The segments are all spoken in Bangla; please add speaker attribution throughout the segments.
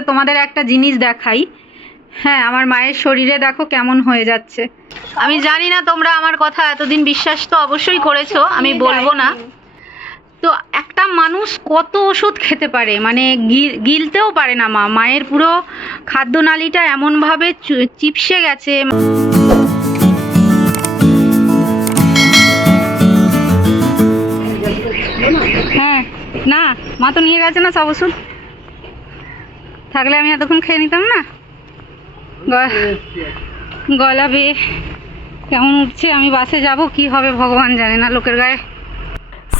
Speaker 1: তোমাদের একটা জিনিস দেখাই। হ্যাঁ আমার মায়ের শরীরে দেখো কেমন হয়ে যাচ্ছে। আমি জানি না তোমরা আমার কথা এতদিন বিশ্বাস তো অবশ্যই করেছ আমি বলব না। তো একটা মানুষ কত ওষুধ খেতে পারে? মানে গিল- গিলতেও পারে না মা। মায়ের পুরো খাদ্যনালীটা এমনভাবে চিপসে গেছে। হ্যাঁ না মা তো নিয়ে গেছে না সব ওষুধ? থাকলে আমি এতক্ষণ খেয়ে নিতাম না? গলা বেয়ে কেমন উঠছে? আমি বাসে যাব, কি হবে ভগবান জানে না লোকের গায়ে।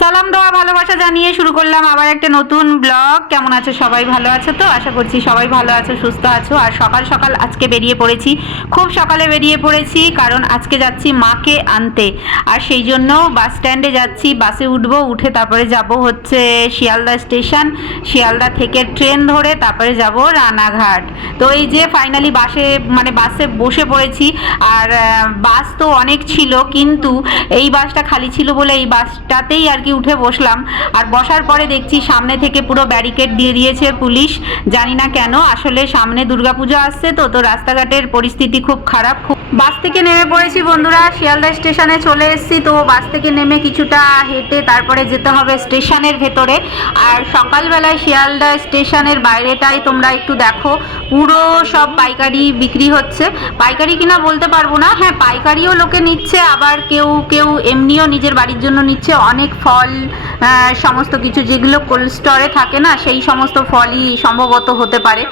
Speaker 1: সালাম দেওয়া, ভালোবাসা জানিয়ে শুরু করলাম আবার একটা নতুন ব্লগ। কেমন আছো সবাই? ভালো আছো তো? আশা করছি সবাই ভালো আছো, সুস্থ আছো। আর সকাল সকাল আজকে বেরিয়ে পড়েছি। খুব সকালে বেরিয়ে পড়েছি, কারণ আজকে যাচ্ছি মাকে আনতে। আর সেই জন্য বাস স্ট্যান্ডে যাচ্ছি, বাসে উঠবো, উঠে তারপরে যাব হচ্ছে শিয়ালদা স্টেশন। শিয়ালদা থেকে ট্রেন ধরে তারপরে যাব রানাঘাট। তো এই যে ফাইনালি বাসে মানে বাসে বসে পড়েছি। আর বাস তো অনেক ছিল, কিন্তু এই বাসটা খালি ছিল বলে এই বাসটাতেই আর কি উঠে বসলাম। আর বসার পরে দেখছি সামনে থেকে পুরো ব্যারিকেড দিয়ে দিয়েছে পুলিশ। জানি না কেন, আসলে সামনে দুর্গাপুজো আসছে তো তো রাস্তাঘাটের পরিস্থিতি খুব খারাপ। খুব বাস থেকে নেমে পড়েছি বন্ধুরা, শিয়ালদা স্টেশনে চলে এসেছি। তো বাস থেকে নেমে কিছুটা হেঁটে তারপরে যেতে হবে স্টেশনের ভেতরে। আর সকালবেলায় শিয়ালদা স্টেশনের বাইরেটাই তোমরা একটু দেখো। পুরো সব পাইকারি বিক্রি হচ্ছে। পাইকারি কিনা বলতে পারব না। হ্যাঁ পাইকারিও লোকে নিচ্ছে আবার কেউ কেউ এমনিও নিজের বাড়ির জন্য নিচ্ছে অনেক ফল সমস্ত কিছু যেগুলো কোল্ড স্টোরে থাকে না, সেই সমস্ত ফলই সম্ভবত হতে পারে।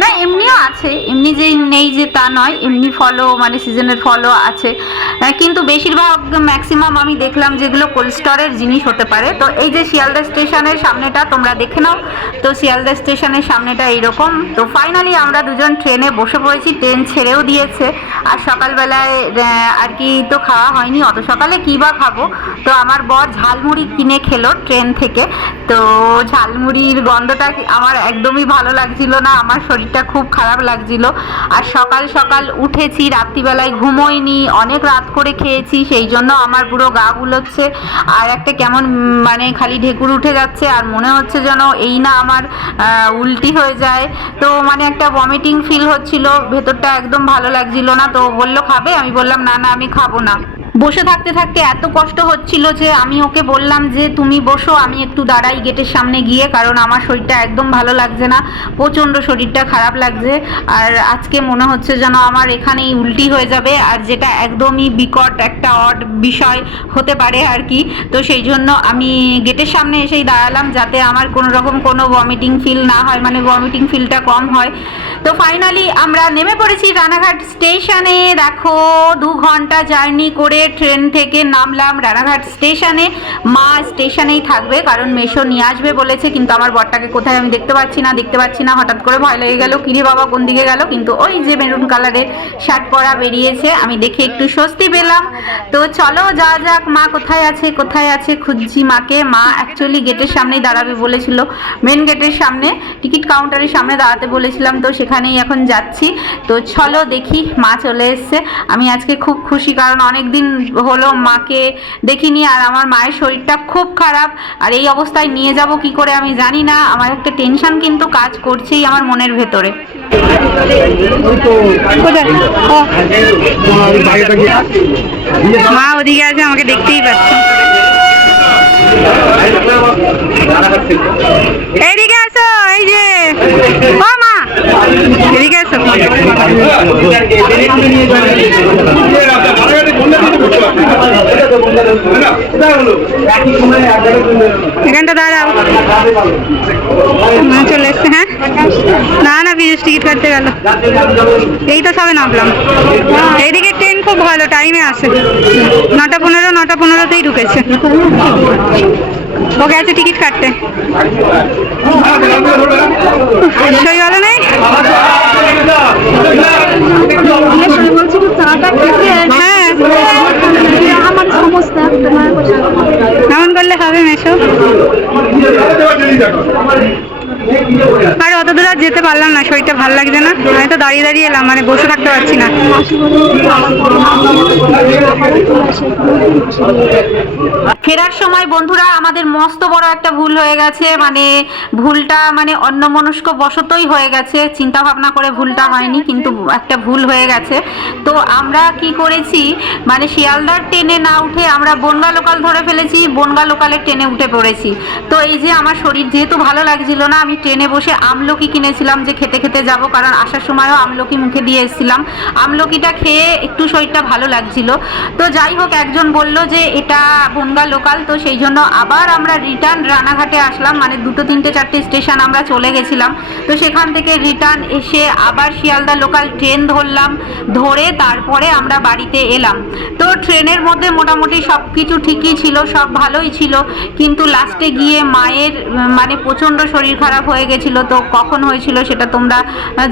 Speaker 1: না, এমনিও আছে। এমনি যে নেই যে তা নয়, এমনি ফলও মানে সিজনের ফলও আছে। কিন্তু বেশিরভাগ ম্যাক্সিমাম আমি দেখলাম যেগুলো কোল্ড স্টোরের জিনিস হতে পারে। তো এই যে শিয়ালদা স্টেশনের সামনেটা তোমরা দেখে নাও। তো শিয়ালদা স্টেশনের সামনেটা এইরকম। তো ফাইনালি আমরা দুজন ট্রেনে বসে পড়েছি। ট্রেন ছেড়েও দিয়েছে। আর সকালবেলায় আর কি তো খাওয়া হয়নি। অত সকালে কী বা খাব? তো আমার বর ঝালমুড়ি কিনে খেলো। ট্রেন থেকে। তো ঝালমুড়ির গন্ধটা আমার একদমই ভালো লাগছিল না, আমার শরীরটা খুব খারাপ লাগছিল। আর সকাল সকাল উঠেছি, রাত্রিবেলায় ঘুমোইনি, অনেক রাত করে খেয়েছি, সেই জন্য আমার পুরো গা গুলোচ্ছে। আর একটা কেমন মানে খালি ঢেকুর উঠে যাচ্ছে, আর মনে হচ্ছে যেন এই না আমার উল্টি হয়ে যায়। তো মানে একটা ভমিটিং ফিল হচ্ছিল, ভেতরটা একদম ভালো লাগছিল না। তো বলল, খাবে? আমি বললাম, না না, আমি খাব না। বসে থাকতে থাকতে এত কষ্ট হচ্ছিল যে আমি ওকে বললাম যে, তুমি বসো, আমি একটু দাঁড়াই গেটের সামনে গিয়ে, কারণ আমার শরীরটা একদম ভালো লাগছে না, প্রচণ্ড শরীরটা খারাপ লাগছে। আর আজকে মনে হচ্ছে যেন আমার এখানেই উল্টি হয়ে যাবে, আর যেটা একদমই বিকট একটা অড বিষয় হতে পারে আর কি। তো সেই জন্য আমি গেটের সামনে এসেই দাঁড়ালাম, যাতে আমার কোনো রকম কোনো ভমিটিং ফিল না হয় মানে ভমিটিং ফিলটা কম হয়। তো ফাইনালি আমরা নেমে পড়েছি রানাঘাট স্টেশনে দেখো, দু ঘণ্টা জার্নি করে ট্রেন থেকে নামলাম রানাঘাট স্টেশনে মা স্টেশনেই থাকবে, কারণ মেশো নিয়ে আসবে বলেছে, কিন্তু আমার বরটাকে কোথায় আমি দেখতে পাচ্ছি না, দেখতে পাচ্ছি না। হঠাৎ করে ভয় লেগে গেল, কিরে বাবা, কোন দিকে গেল? কিন্তু ওই যে মেরুন কালারের শার্ট পরা বেরিয়েছে, আমি দেখে একটু স্বস্তি পেলাম। তো চলো, যা যাক, মা কোথায় আছে কোথায় আছে খুঁজছি মাকে। মা অ্যাকচুয়ালি গেটের সামনেই দাঁড়াবে বলেছিল মেন গেটের সামনে টিকিট কাউন্টারের সামনে দাঁড়াতে বলেছিলাম, তো সেখানেই এখন যাচ্ছি। তো চলো দেখি, মা চলে এসছে। আমি আজকে খুব খুশি কারণ অনেক দিন হলো মাকে দেখিনি আর আমার মায়ের শরীরটা খুব খারাপ। আর এই অবস্থায় নিয়ে যাব কি করে আমি জানি না। আমার একটা টেনশন কিন্তু কাজ করছেই আমার মনের ভেতরে। মা ওদিকে আছে, আমাকে দেখতেই পাচ্ছে। এইদিকে আসো, এই যে। ও মা এদিকে আসো এখানটা দাঁড়াও। চলে এসছে হ্যাঁ? না না, বিদেশ টিকিট কাটতে গেল। এই তো সবে নামলাম। এইদিকে ট্রেন খুব ভালো টাইমে আসে। নটা পনেরো, নটা পনেরোতেই ঢুকেছে। ও গেছে টিকিট কাটতে। সই ভালো নেই? হ্যাঁ। এমন করলে হবে মেশো। আর অত দূর আর যেতে
Speaker 2: পারলাম না, শরীরটা ভালো লাগছে না। আমি তো দাঁড়িয়ে দাঁড়িয়ে এলাম মানে বসে থাকতে পারছি না।
Speaker 1: ফেরার সময় বন্ধুরা, আমাদের মস্ত বড় একটা ভুল হয়ে গেছে। মানে ভুলটা মানে অন্যমনস্ক বশতই হয়ে গেছে। চিন্তা ভাবনা করে ভুলটা হয়নি, কিন্তু একটা ভুল হয়ে গেছে। তো আমরা কি করেছি? মানে শিয়ালদার ট্রেনে না উঠে আমরা বনগা লোকাল ধরে ফেলেছি, বনগা লোকালের ট্রেনে উঠে পড়েছি। তো এই যে আমার শরীর যেহেতু ভালো লাগছিল না, আমি ট্রেনে বসে আমলকি কিনেছিলাম যে খেতে খেতে যাব, কারণ আসার সময়ও আমলকি মুখে দিয়ে এসেছিলাম। আমলকিটা খেয়ে একটু শরীরটা ভালো লাগছিল। তো যাই হোক, একজন বলল যে এটা বনগা লোকাল তো সেই জন্য আবার আমরা রিটার্ন রানাঘাটে আসলাম। মানে দুটো, তিনটে, চারটে স্টেশন আমরা চলে গেছিলাম। তো সেখান থেকে রিটার্ন এসে আবার শিয়ালদা লোকাল ট্রেন ধরলাম, ধরে তারপরে আমরা বাড়িতে এলাম। তো ট্রেনের মধ্যে মোটামুটি সব কিছু ঠিকই ছিল, সব ভালোই ছিল। কিন্তু লাস্টে গিয়ে মায়ের মানে প্রচণ্ড শরীর খারাপ হয়ে গেছিল। তো কখন হয়েছিল সেটা তোমরা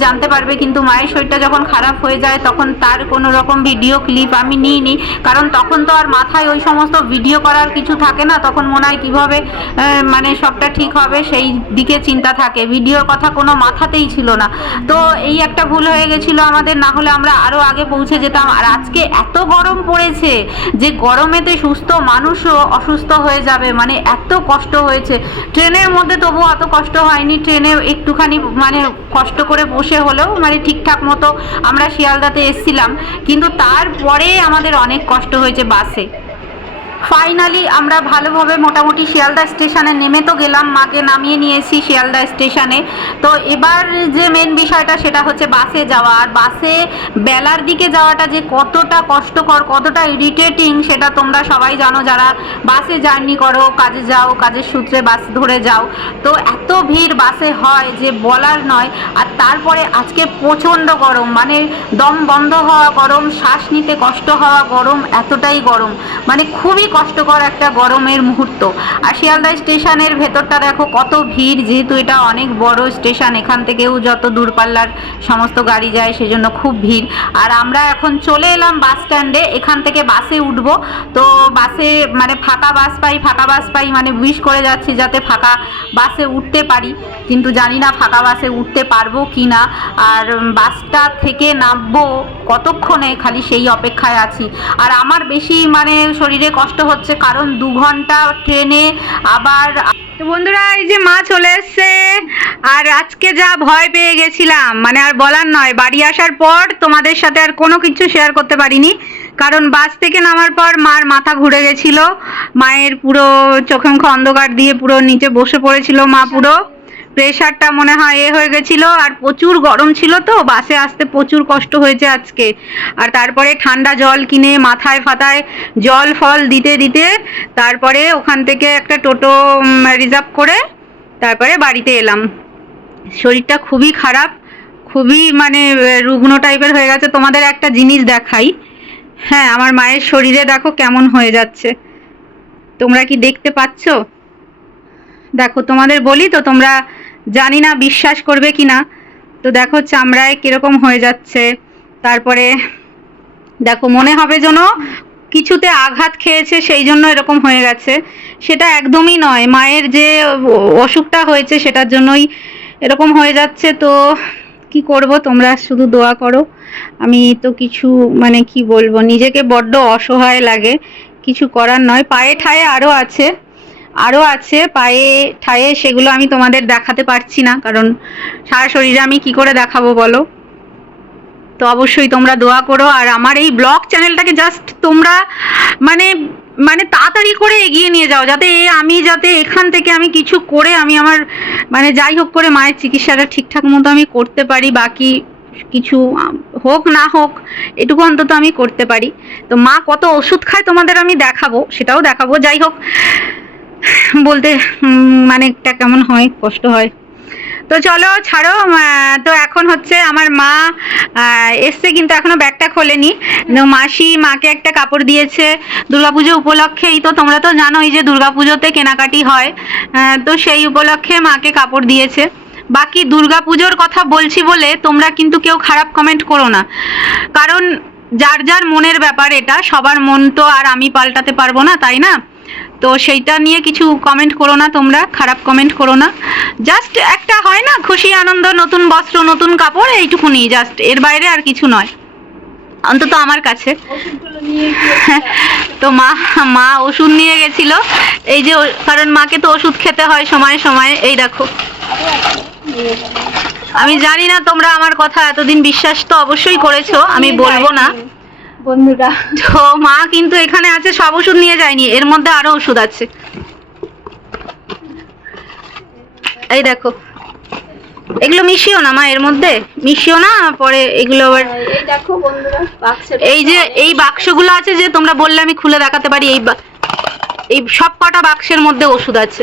Speaker 1: জানতে পারবে। কিন্তু মায়ের শরীরটা যখন খারাপ হয়ে যায়, তখন তার কোনো রকম ভিডিও ক্লিপ আমি নিইনি। কারণ তখন তো আর মাথায় ওই সমস্ত ভিডিও করার কিছু থাকে না, তখন মনে হয় কীভাবে মানে সবটা ঠিক হবে, সেই দিকে চিন্তা থাকে। ভিডিওর কথা কোনো মাথাতেই ছিল না। তো এই একটা ভুল হয়ে গেছিল আমাদের, না হলে আমরা আরও আগে পৌঁছে যেতাম। আর আজকে এত গরম পড়েছে যে গরমেতে সুস্থ মানুষও অসুস্থ হয়ে যাবে। মানে এত কষ্ট হয়েছে। ট্রেনের মধ্যে তবু অত কষ্ট হয়নি। ট্রেনে একটুখানি মানে কষ্ট করে বসে হলেও মানে ঠিকঠাক মতো আমরা শিয়ালদাতে এসছিলাম। কিন্তু তারপরে আমাদের অনেক কষ্ট হয়েছে বাসে। ফাইনালি আমরা ভালোভাবে মোটামুটি শিয়ালদা স্টেশনে নেমে তো গেলাম, মাকে নামিয়ে নিয়েছি শিয়ালদা স্টেশনে। তো এবার যে মেন বিষয়টা সেটা হচ্ছে বাসে যাওয়া। আর বাসে বেলার দিকে যাওয়াটা যে কতটা কষ্টকর, কতটা ইরিটেটিং সেটা তোমরা সবাই জানো। যারা বাসে জার্নি করো, কাজে যাও, কাজের সূত্রে বাস ধরে যাও। তো এত ভিড় বাসে হয় যে বলার নয়। আর তারপরে আজকে প্রচণ্ড গরম মানে দম বন্ধ হওয়া গরম, শ্বাস নিতে কষ্ট হওয়া গরম, এতটাই গরম। মানে খুবই কষ্টকর একটা গরমের মুহূর্ত। আর শিয়ালদা স্টেশনের ভেতরটা দেখো, কত ভিড়। যেহেতু এটা অনেক বড় স্টেশন, এখান থেকেও যত দূরপাল্লার সমস্ত গাড়ি যায়, সেজন্য খুব ভিড়। আর আমরা এখন চলে এলাম বাস স্ট্যান্ডে, এখান থেকে বাসে উঠব। তো বাসে মানে ফাঁকা বাস পাই, ফাঁকা বাস পাই মানে উইশ করে যাচ্ছি যাতে ফাঁকা বাসে উঠতে পারি। কিন্তু জানি না ফাঁকা বাসে উঠতে পারব কি না। আর বাসটা থেকে নামবো কতক্ষণে, খালি সেই অপেক্ষায় আছি। আর আমার বেশি মানে শরীরে কষ্ট হচ্ছে কারণ দু ঘণ্টা ট্রেনে আবার
Speaker 2: তো বন্ধুরা, এই যে মা চলে এসছে, আর আজকে যা ভয় পেয়ে গেছিলাম মানে আর বলার নয়, বাড়ি আসার পর তোমাদের সাথে আর কোনো কিছু শেয়ার করতে পারিনি, কারণ বাস থেকে নামার পর মার মাথা ঘুরে গেছিল, মায়ের পুরো চোখে মুখে অন্ধকার দিয়ে পুরো নিচে বসে পড়েছিল মা পুরো। প্রেশারটা মনে হয় এ হয়ে গেছিল, আর প্রচুর গরম ছিল তো, বাসে আসতে প্রচুর কষ্ট হয়েছে আজকে। আর তারপরে ঠান্ডা জল কিনে মাথায় ফাতায় জল ফল দিতে দিতে তারপরে ওখান থেকে একটা টোটো রিজার্ভ করে তারপরে বাড়িতে এলাম। শরীরটা খুবই খারাপ, খুবই মানে রুগ্ন টাইপের হয়ে গেছে। তোমাদের একটা জিনিস দেখাই। হ্যাঁ আমার মায়ের শরীরে দেখো কেমন হয়ে যাচ্ছে। তোমরা কি দেখতে পাচ্ছো? দেখো, তোমাদের বলি তো তোমরা জানি না বিশ্বাস করবে কি না। তো দেখো চামড়ায় কীরকম হয়ে যাচ্ছে। তারপরে দেখো মনে হবে যেন কিছুতে আঘাত খেয়েছে, সেই জন্য এরকম হয়ে গেছে। সেটা একদমই নয়। মায়ের যে অসুখটা হয়েছে, সেটার জন্যই এরকম হয়ে যাচ্ছে। তো কি করব? তোমরা শুধু দোয়া করো। আমি তো কিছু মানে কি বলব? নিজেকে বড্ড অসহায় লাগে। কিছু করার নয়। পায়ে ঠায়ে আরও আছে। আরও আছে, পায়ে, ঠায়ে, সেগুলো আমি তোমাদের দেখাতে পারছি না, কারণ সারা শরীরে আমি কি করে দেখাবো বলো? তো অবশ্যই তোমরা দোয়া করো, আর আমার এই ব্লগ চ্যানেলটাকে জাস্ট তোমরা মানে মানে তাড়াতাড়ি করে এগিয়ে নিয়ে যাও, যাতে আমি, যাতে এখান থেকে আমি কিছু করে আমি আমার মানে যাই হোক করে মায়ের চিকিৎসাটা ঠিকঠাক মতো আমি করতে পারি, বাকি কিছু হোক না হোক, এটুকু অন্তত আমি করতে পারি। তো মা কত ওষুধ খায় তোমাদের আমি দেখাবো, সেটাও দেখাবো। যাই হোক বলতে মানে একটা কেমন হয়, কষ্ট হয়। তো চলো, ছাড়ো তো এখন হচ্ছে আমার মা এসছে কিন্তু এখনও ব্যাগটা খোলেনি। মাসি মাকে একটা কাপড় দিয়েছে, দুর্গাপুজো উপলক্ষেই তো তোমরা তো জানোই যে দুর্গাপুজোতে কেনাকাটি হয়। তো সেই উপলক্ষে মাকে কাপড় দিয়েছে। বাকি দুর্গাপুজোর কথা বলছি বলে তোমরা কিন্তু কেউ খারাপ কমেন্ট করো না। কারণ, যার যার মনের ব্যাপার এটা, সবার মন তো আর আমি পাল্টাতে পারব না, তাই না?
Speaker 1: তো সেইটা নিয়ে কিছু কমেন্ট করো না তোমরা, খারাপ কমেন্ট করো না। জাস্ট একটা হয় না, খুশি, আনন্দ, নতুন বস্ত্র, নতুন কাপড়, এইটুকুনি জাস্ট এর বাইরে আর কিছু নয়। অন্তত আমার কাছে। তো মা মা ওষুধ নিয়ে গেছিল। এই যে, কারণ মাকে তো ওষুধ খেতে হয় সময়ে সময়ে, এই দেখো। আমি জানি না তোমরা আমার কথা এতদিন বিশ্বাস তো অবশ্যই করেছ, আমি বলব না।
Speaker 2: বন্ধুরা।
Speaker 1: তো মা কিন্তু এখানে আছে সব ওষুধ নিয়ে যায়নি। এর মধ্যে আরও ওষুধ আছে। এই দেখো। এগুলো মিশিও না মা এর মধ্যে? মিশিও না? পরে এগুলো আবার
Speaker 2: এই দেখো বন্ধুরা
Speaker 1: এই যে এই বাক্সগুলো আছে যে তোমরা বললে আমি খুলে দেখাতে পারি এই এই সব কটা বাক্সের মধ্যে ওষুধ আছে।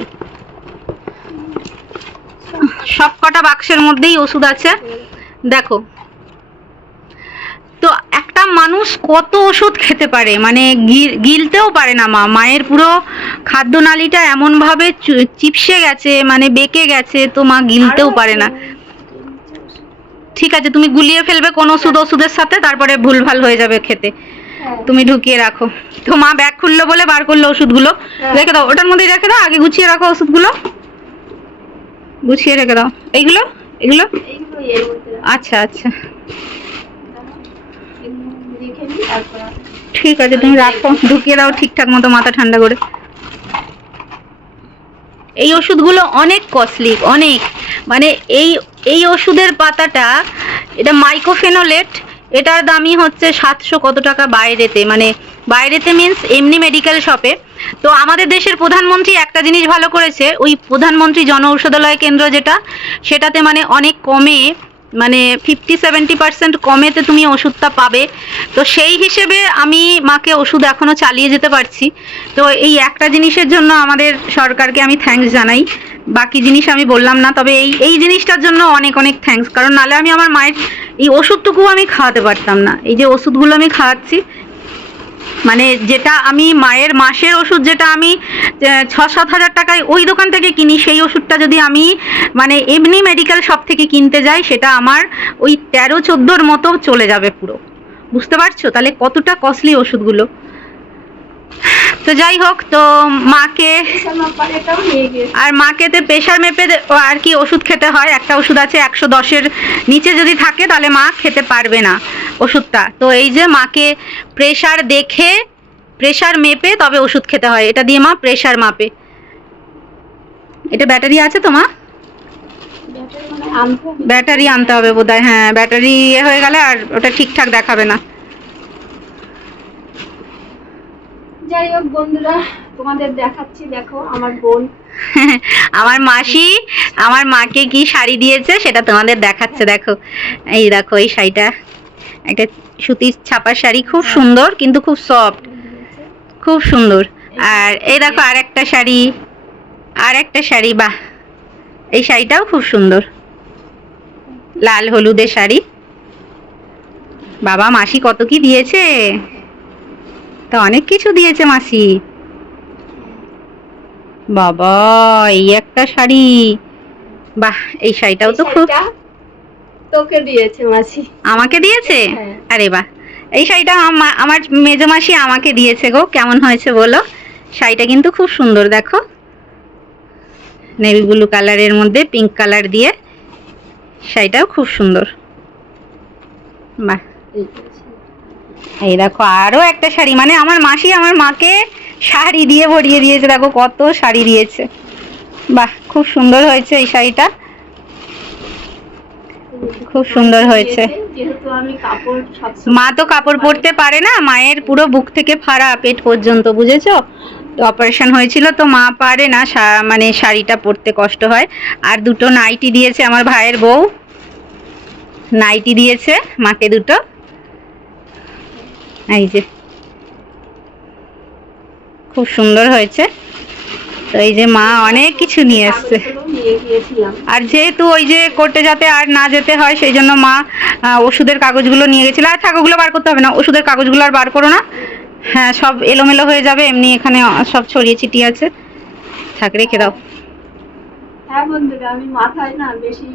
Speaker 1: সব কটা বাক্সের মধ্যেই ওষুধ আছে। দেখো মানুষ কত ওষুধ খেতে পারে? মানে গিলতেও পারে না মা। মায়ের পুরো খাদ্যনালীটা এমনভাবে চিপসে গেছে মানে বেঁকে গেছে তো মা গিলতেও পারে না। ঠিক আছে তুমি গুলিয়ে ফেলবে কোন ওষুধ ওষুধের সাথে তারপরে ভুলভাল হয়ে যাবে খেতে।
Speaker 2: হ্যাঁ।
Speaker 1: তুমি ঢুকিয়ে রাখো। তো মা ব্যাগ খুললো বলে বার করল ওষুধগুলো।
Speaker 2: হ্যাঁ।
Speaker 1: রেখে দাও ওটার মধ্যে রেখে দাও আগে গুছিয়ে রাখো ওষুধগুলো। গুছিয়ে রেখে দাও। এইগুলো? এগুলো। আচ্ছা আচ্ছা
Speaker 2: এগুলো রেখে দিই তারপর
Speaker 1: ঠিক আছে, তুমি রাখো। ঢুকিয়ে দাও ঠিকঠাক মতো মাথা ঠান্ডা করে। এই ওষুধগুলো অনেক কস্টলি অনেক। মানে এই এই ওষুধের পাতাটা, এটা মাইক্রোফেনোলেট এটার দামই হচ্ছে সাতশো কত টাকা বাইরেতে। মানে বাইরেতে মিন্স এমনি মেডিকেল শপে তো আমাদের দেশের প্রধানমন্ত্রী একটা জিনিস ভালো করেছে, ওই প্রধানমন্ত্রী জন ঔষধালয় কেন্দ্র যেটা, সেটাতে মানে অনেক কমে মানে ফিফটি সেভেন্টি পার্সেন্ট কমেতে তুমি ওষুধটা পাবে। তো সেই হিসেবে আমি মাকে ওষুধ এখনও চালিয়ে যেতে পারছি। তো এই একটা জিনিসের জন্য আমাদের সরকারকে আমি থ্যাংকস জানাই। বাকি জিনিস আমি বললাম না, তবে এই এই জিনিসটার জন্য অনেক অনেক থ্যাংকস কারণ নাহলে আমি আমার মায়ের এই ওষুধটুকু আমি খাওয়াতে পারতাম না। এই যে ওষুধগুলো আমি খাওয়াচ্ছি মানে যেটা আমি মায়ের মাসের ওষুধ যেটা আমি ছ সাত হাজার টাকায় ওই দোকান থেকে কিনি, সেই ওষুধটা যদি আমি মানে এমনি মেডিকেল শপ থেকে কিনতে যাই, সেটা আমার ওই তেরো চোদ্দোর মতো চলে যাবে পুরো। বুঝতে পারছ? তাহলে কতটা কস্টলি ওষুধগুলো? তো যাই হোক, তো মাকে আর মাকে তো প্রেশার মেপে আর কি ওষুধ খেতে হয়। একটা ওষুধ আছে একশো দশের নিচে যদি থাকে, তাহলে মা খেতে পারবে না ওষুধটা। তো এই যে মাকে প্রেশার দেখে, প্রেশার মেপে তবে ওষুধ খেতে হয়। এটা দিয়ে মা প্রেশার মাপে। এটা ব্যাটারি আছে তো মা?
Speaker 2: ব্যাটারি আনতে হবে।
Speaker 1: বোধহয়। হ্যাঁ ব্যাটারি ইয়ে হয়ে গেলে আর ওটা ঠিকঠাক দেখাবে না।
Speaker 2: যাই হোক বন্ধুরা তোমাদের দেখাচ্ছি দেখো আমার বোন।
Speaker 1: আমার মাসি আমার মাকে কি শাড়ি দিয়েছে সেটা তোমাদের দেখাচ্ছে দেখো। এই দেখো এই শাড়িটা। একটা সুতির ছাপা শাড়ি খুব সুন্দর কিন্তু খুব সফট খুব সুন্দর। আর এই দেখো আর একটা শাড়ি আর একটা শাড়ি বাহ। এই শাড়িটাও খুব সুন্দর। লাল হলুদের শাড়ি। বাবা মাসি কত কি দিয়েছে? তা অনেক কিছু দিয়েছে মাসি। বাবা এই একটা শাড়ি। বাহ এই শাড়িটাও তো খুব
Speaker 2: তোকে দিয়েছে মাসি।
Speaker 1: আমাকে দিয়েছে?
Speaker 2: হ্যাঁ।
Speaker 1: আরে বাহ এই শাড়িটা আমার মেজো মাসি আমাকে দিয়েছে গো কেমন হয়েছে বলো? শাড়িটা কিন্তু খুব সুন্দর দেখো। নেভি ব্লু কালারের মধ্যে পিঙ্ক কালার দিয়ে। শাড়িটাও খুব সুন্দর। বাহ।
Speaker 2: এই
Speaker 1: দেখো, আরও একটা শাড়ি। মানে আমার মাসি আমার মাকে শাড়ি দিয়ে ভরিয়ে দিয়েছে। দেখো কত শাড়ি দিয়েছে। বাহ, খুব সুন্দর হয়েছে এই শাড়িটা। খুব সুন্দর হয়েছে। মা তো কাপড় পরতে পারে না, মায়ের পুরো বুক থেকে ফাড়া পেট পর্যন্ত, বুঝেছ? তো অপারেশন হয়েছিল তো মা পারে না মানে শাড়িটা পরতে কষ্ট হয়। আর দুটো নাইটি দিয়েছে আমার ভাইয়ের বউ। নাইটি দিয়েছে মাকে দুটো। এই যে। খুব সুন্দর হয়েছে। তো এই যে মা অনেক কিছু নিয়ে
Speaker 2: গিয়েছিলাম
Speaker 1: আর যেহেতু ওই যে করতে যাতে আর না যেতে হয়, সেই জন্য মা ওষুধের কাগজগুলো নিয়ে গেছিল। আর থাক ওগুলো বার করতে হবে না, ওষুধের কাগজগুলো আর বার করো না। হ্যাঁ সব এলোমেলো হয়ে যাবে, এমনি এখানে সব ছড়িয়ে ছিটিয়ে আছে। থাক, রেখে দাও।
Speaker 2: হ্যাঁ বন্ধুরা, আমি মাথায় না বেশি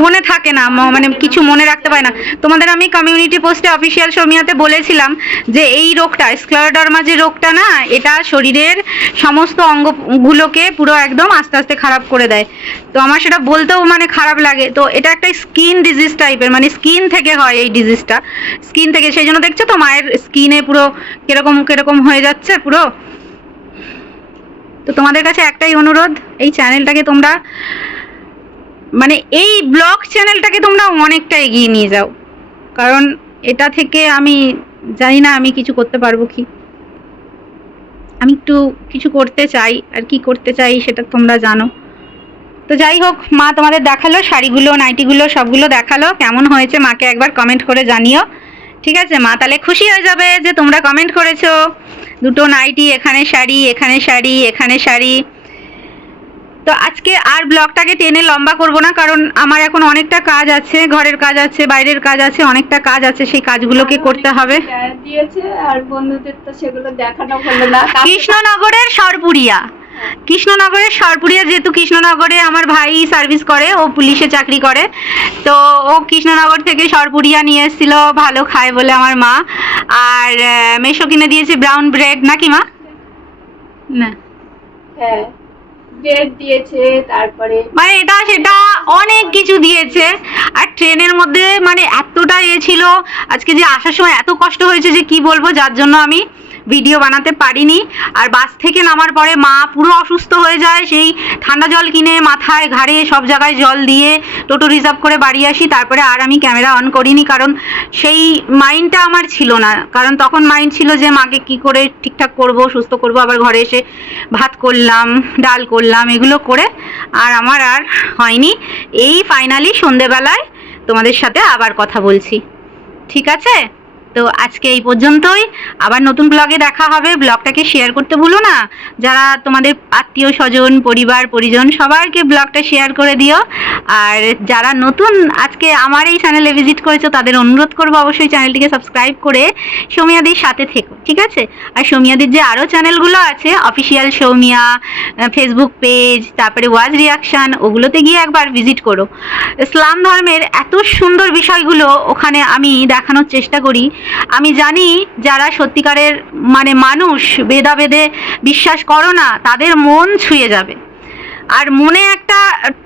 Speaker 1: মনে থাকে না মানে কিছু মনে রাখতে পারে না। তোমাদের আমি কমিউনিটি পোস্টে অফিসিয়াল সৌমিয়াতে বলেছিলাম যে এই রোগটা স্ক্লারোডার্মা যে রোগটা না, এটা শরীরের সমস্ত অঙ্গগুলোকে পুরো একদম আস্তে আস্তে খারাপ করে দেয়। তো আমার সেটা বলতেও মানে খারাপ লাগে। তো এটা একটা স্কিন ডিজিজ টাইপের মানে স্কিন থেকে হয় এই ডিজিজটা স্কিন থেকে, সেই জন্য দেখছ তো মায়ের স্কিনে পুরো কীরকম কীরকম হয়ে যাচ্ছে পুরো। তো তোমাদের কাছে একটাই অনুরোধ, এই চ্যানেলটাকে তোমরা মানে এই ব্লগ চ্যানেলটাকে তোমরা অনেকটা এগিয়ে নিয়ে যাও। কারণ এটা থেকে আমি জানি না আমি কিছু করতে পারব কি। আমি একটু কিছু করতে চাই, আর কি করতে চাই সেটা তোমরা জানো। তো যাই হোক, মা তোমাদের দেখাল, শাড়িগুলো, নাইটিগুলো, সবগুলো দেখাল। কেমন হয়েছে মাকে একবার কমেন্ট করে জানিও। ঠিক আছে, মা তাহলে খুশি হয়ে যাবে যে তোমরা কমেন্ট করেছ। দুটো নাইটি, এখানে শাড়ি এখানে শাড়ি এখানে শাড়ি। তো আজকে আর ব্লগটাকে টেনে লম্বা করব না কারণ আমার এখন অনেকটা কাজ আছে ঘরের কাজ আছে বাইরের কাজ আছে অনেকটা কাজ আছে সেই কাজগুলোকে করতে হবে।
Speaker 2: আর বন্ধুদের তো সেগুলো দেখানো হলো না।
Speaker 1: কৃষ্ণনগরের সরপুরিয়া। কৃষ্ণনগরের সরপুরিয়া যেহেতু কৃষ্ণনগরে আমার ভাই সার্ভিস করে ও পুলিশে চাকরি করে তো ও কৃষ্ণনগর থেকে সরপুরিয়া নিয়ে এসেছিল ভালো খায় বলে আমার মা। আর মেশো কিনে দিয়েছে ব্রাউন ব্রেড নাকি মা? না
Speaker 2: হ্যাঁ। ব্রেড দিয়েছে, তারপরে
Speaker 1: মানে এটা, সেটা অনেক কিছু দিয়েছে। আর ট্রেনের মধ্যে মানে এতটা ইয়ে ছিল, আজকে যে আসার সময় এত কষ্ট হয়েছে যে কি বলব, যার জন্য আমি ভিডিও বানাতে পারিনি। আর বাস থেকে নামার পরে মা পুরো অসুস্থ হয়ে যায়, সেই ঠান্ডা জল কিনে মাথায় ঘাড়ে সব জায়গায় জল দিয়ে টোটো রিজার্ভ করে বাড়ি আসি। তারপরে আর আমি ক্যামেরা অন করিনি, কারণ সেই মাইন্ডটা আমার ছিল না। কারণ তখন মাইন্ড ছিল যে, মাকে কি করে ঠিকঠাক করব, সুস্থ করব? আবার ঘরে এসে ভাত করলাম, ডাল করলাম, এগুলো করে আর আমার আর হয়নি। এই ফাইনালি সন্ধেবেলায় তোমাদের সাথে আবার কথা বলছি। ঠিক আছে? তো আজকে এই পর্যন্তই। আবার নতুন ব্লগে দেখা হবে। ব্লগটাকে শেয়ার করতে ভুলো না। যারা তোমাদের আত্মীয় স্বজন, পরিবার, পরিজন, সবাইকে ব্লগটা শেয়ার করে দিও। আর যারা নতুন, আজকে আমার এই চ্যানেলে ভিজিট করেছ, তাদের অনুরোধ করব অবশ্যই চ্যানেলটিকে সাবস্ক্রাইব করে সৌমিয়াদির সাথে থেকো, ঠিক আছে? আর সৌমিয়াদির যে আরও চ্যানেলগুলো আছে অফিসিয়াল সৌমিয়া ফেসবুক পেজ তারপরে ওয়াজ রিয়াকশন ওগুলোতে গিয়ে একবার ভিজিট করো। ইসলাম ধর্মের এত সুন্দর বিষয়গুলো ওখানে আমি দেখানোর চেষ্টা করি। আমি জানি যারা সত্যিকারের মানে মানুষ, ভেদাভেদে বিশ্বাস করো না, তাদের মন ছুঁয়ে যাবে। আর মনে একটা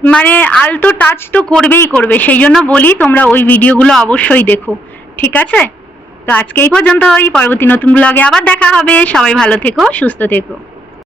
Speaker 1: মানে আলতো টাচ তো করবেই করবে। সেই জন্য বলি, তোমরা ওই ভিডিওগুলো অবশ্যই দেখো। ঠিক আছে? তো আজকে এই পর্যন্ত ওই পরবর্তী নতুন ব্লগে আবার দেখা হবে। সবাই ভালো থেকো, সুস্থ থেকো।